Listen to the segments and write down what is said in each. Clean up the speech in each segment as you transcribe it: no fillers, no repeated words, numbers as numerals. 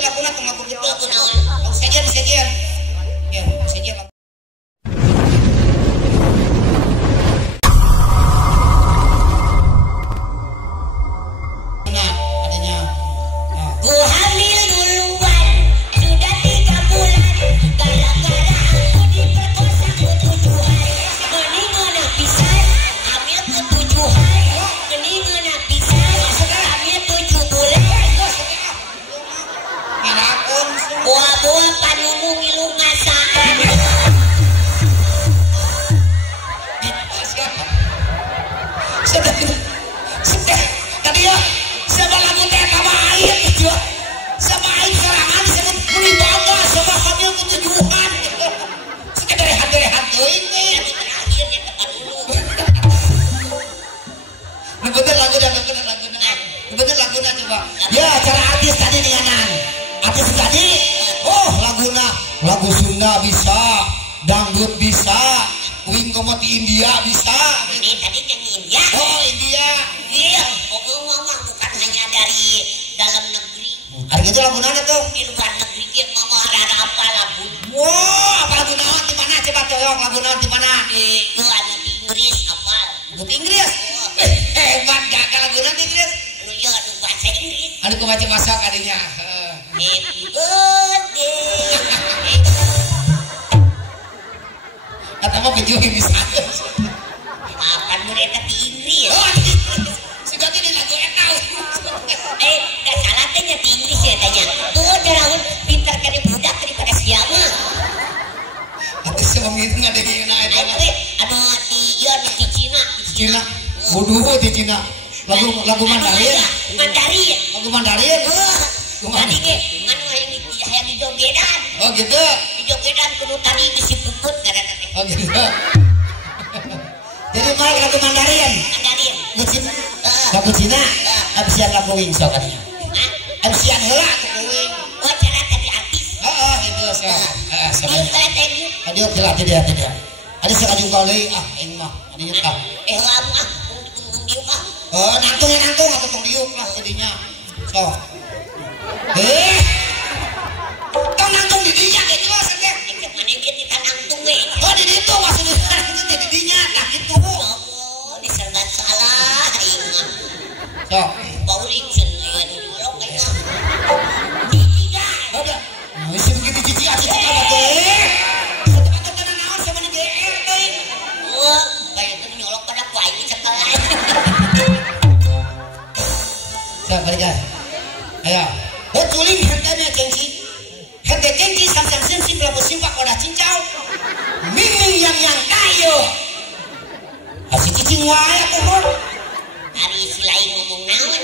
lagu na lagu gitu. Lagu sajian. Ya, sajian. Ya, cara artis tadi dengan artis tadi, lagu Sunda bisa, dangdut bisa, wing komoti India bisa. Ini tadi nyanyi India. Oh, India. Iya. Ngomong bukan hanya dari dalam negeri. Hari itu lagu mana tuh? Di luar negeri ke mama harap apa lagu. Wow, apa lagu naon di mana? Coba toyong lagu naon di mana? Di Inggris apa? Lagu Inggris. Hebat gak lagu naon di Inggris? Lu ya bahasa Inggris. Aduh, ku baca masak adinya. Happy birthday. Kata mau video bisa. Akan mulai tapi Inggris. Oh, sudah tidak lagu etau. Gak salah tanya di Inggris ya tanya. Tuh jaraun pintar kali budak daripada siapa. Aku seminggu ada di mana itu? Aduh di Cina. Cina. Bodoh di Cina. Lagu Mandarin. Lagu Mandarin. Tadi ke yang di jogedan. Oh gitu. Di jogedan kudu tadi isi puput kada teh. Oh gitu. Jadi main lagu Mandarin. Lagu Cina. Abisian lagu wing sok katanya. Abisian heula lagu wing. Oh cara tadi artis. Heeh itu sok. Tadi tidak. Ada sekajung kau deui aing mah. Ada nyetah. Lama diuk Oh, nangtung atau tong diuk lah jadinya. Sok. Tong nangtung di dinya kayak jelas kan? Mana dia di nangtung we. Oh, di ditu maksudnya itu di dinya nah gitu. Oh, diserbat salah aing mah. Sok. Bau licin ya nyolok kayaknya. Tidak. Ada. Masih begitu cici apa teh? Atau kana naon sama di GR teh. Oh, kayak itu nyolok pada kuai sekelas. Sok balik. Ayo. Betuling hentanya cengci. Hente cengci samsang sensi pelabu simpak odah cincau. Miming yang kayo. Asih cicing wae aku. Hari si lain ngomong naon.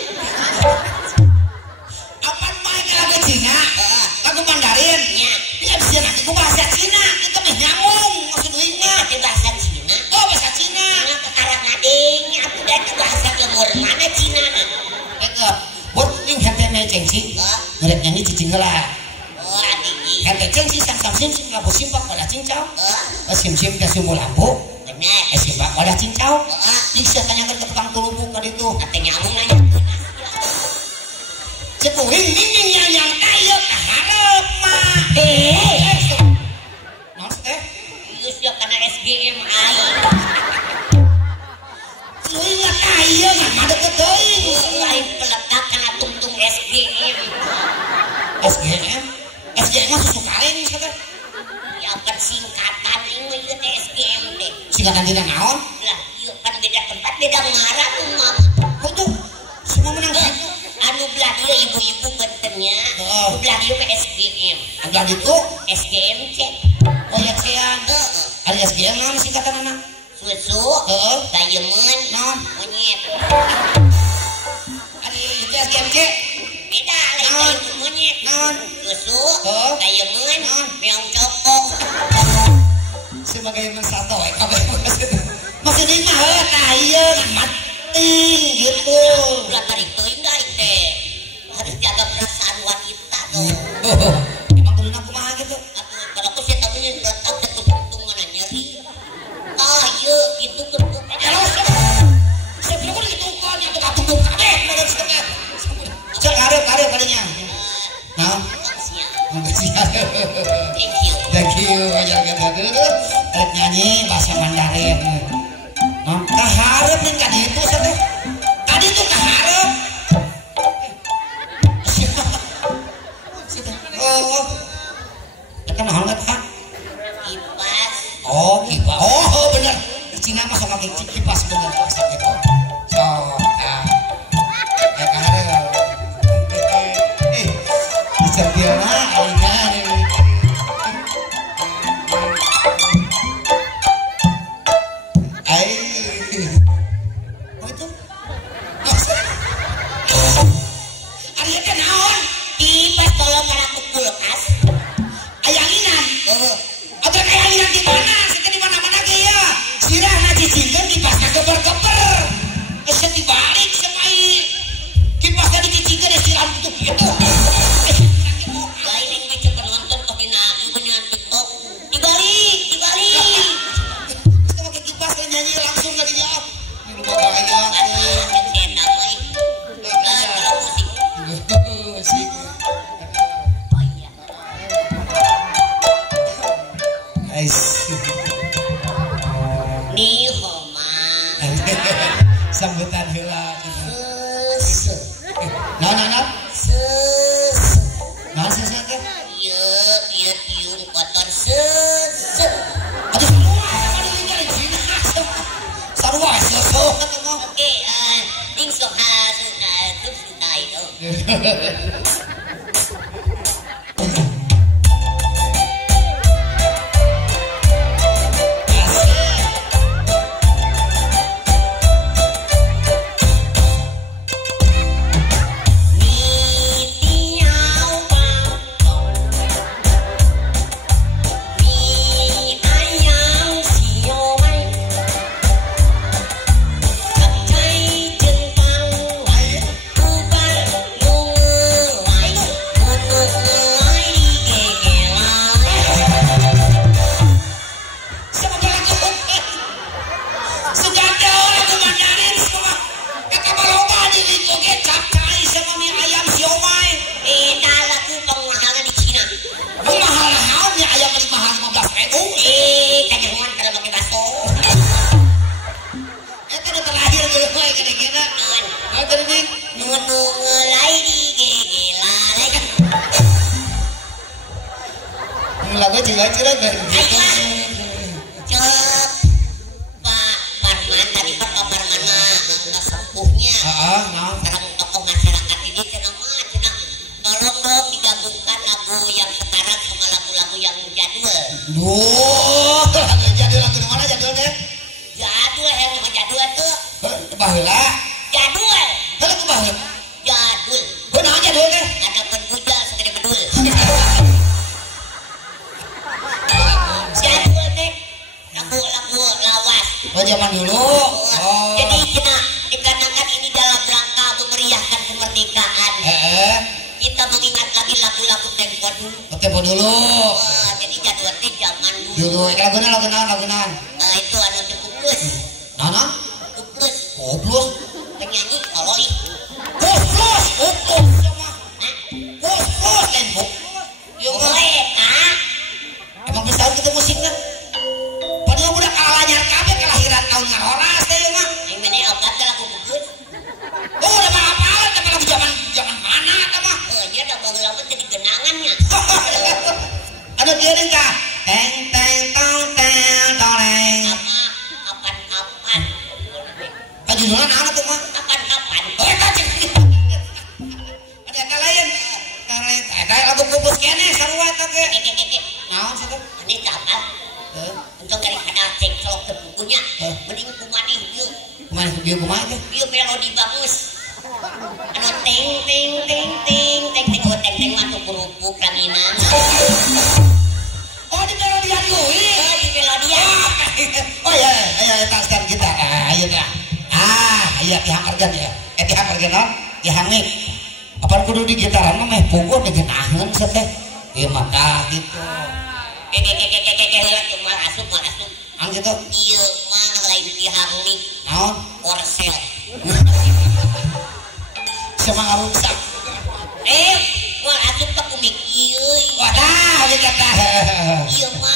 Apaan main lagu Cina? Lagu Mandarin? Ya. Dia bisa nanti ku bahasa Cina. Itu mah nyambung maksud uingnya. Itu bahasa Cina. Oh, bahasa Cina. Karena kekarang adenya aku dan bahasa timur mana Cina. Itu buat ning hente main cengci. Ngerek nyanyi cicing heula. Oh, adiki. Hente cengci samsang sensi pelabu simpak odah cincau. Sim-sim ke sumur lampu. Benar. Simpak odah cincau. Bisa tanyakan ke tukang tulupuk tadi tuh. Katanya nyambung nanya. Cepuing mimingnya yang kaya kaharep mah. Maksud teh? Geus ya kana SGM aing. Leuwih mah kaya mah madeket teuing. Lain peledak kana tungtung SGM. SGM mah susu kaleng kata. Ya kan singkatan ini mah ieu teh SGM teh. Singkatan dina naon? Lah ieu kan beda tempat beda ngaran mah. Kudu semua menang gitu. Anu belah dia ibu-ibu bentennya. Belah dia ke SGM. Ada itu SGMC. oh ya cean. Ada SGM naon singkatanna? Susu. Dayemun. Naon? Monyet. Ada itu SGMC. Beda lain monyet. Naon? Susu. Dayemun. Meong cokok. Sebagai mensato kabeh maksudnya mah kaya mati gitu. Ulah tarik teuing da teh. Harus jaga perasaan wanita tuh. Emang kudu kumaha gitu. Atuh kalau aku sih tahunya letak teh tuntung mana nyeri. Ieu gitu kerupuk. Saya bilang udah gitu ukanya tuh katunggung kabeh menurut saya. Cek arep kadinya. Nah, nyanyi bahasa Mandarin. Kaharep nih tadi itu sate. Tadi itu kaharep. Oh, kita mahal nggak kan? Kipas. Oh kipas. Oh benar. Di Cina mah sok pakai kipas bener bahasa gitu. So, kaharep. Bisa dia mah, sambutan heula kotor sarua soso oke ning sok tuh sudah itu lagu cira-cira dari gitu. Cep Pak Parman tadi Pak Parman sepuhnya. Sekarang tokoh masyarakat ini cenah tolong dong digabungkan lagu yang sekarang sama lagu-lagu yang jadul. Lagu jadul lagu di mana jadul deh? Jadul yang nama jadul tuh. Baheula. Jadul. Lagu baheula. Jadul. Benar jadul deh. Ada penbujal segede bedul. Lagu lawas. Oh zaman dulu. Jadi dikarenakan ini dalam rangka memeriahkan kemerdekaan. Kita mengingat lagi lagu-lagu tempo dulu. Tempo dulu. Jadi jadwal teh zaman dulu. Lagu naon? Itu anu teh Kuplus. Naon? Kuplus. Penyanyi koloi. Kuplus sama. Kuplus kan bu. Yo Kak. Emang bisa kita musiknya? Padahal udah kalahnya kabeh kelahiran tahun ngaroras teh ya mah. Yang mana obat lagu Kuplus. Oh udah mah apalan tapi lagu zaman mana eta mah? Dia udah baheula mah jadi genangannya. Ada kieureun Kak. Teng teng tong teng toreng. Sama kapan-kapan. Judulnya naon tuh mah? Kapan-kapan. Ada eta lain. Eta lagu Kuplus keneh sarua eta ge. Naon sih teh? Ini apa? Untuk daripada cek selok ke bukunya, mending kumanih yuk. Kumaha teh? Yuk melodi bagus. Anu ting ting ting ting ting ting oh ting ting matu kerupuk ranginan. Oh di melodian kuwi. Di melodian. Oh ya, eta sekarang kita. Ayo teh. Iya tihang argan ya. Tihang argan naon? Tihang mik. Apa kudu di gitaran mah meh punggung digenaheun sia teh. Ieu mah gitu. Mal asup. Ang gitu. Iya mah lain tihang mik. Naon? Korsel. Sama ngarusak. Mal asup ka kumik ieu. Wadah, ieu kata. Iya mah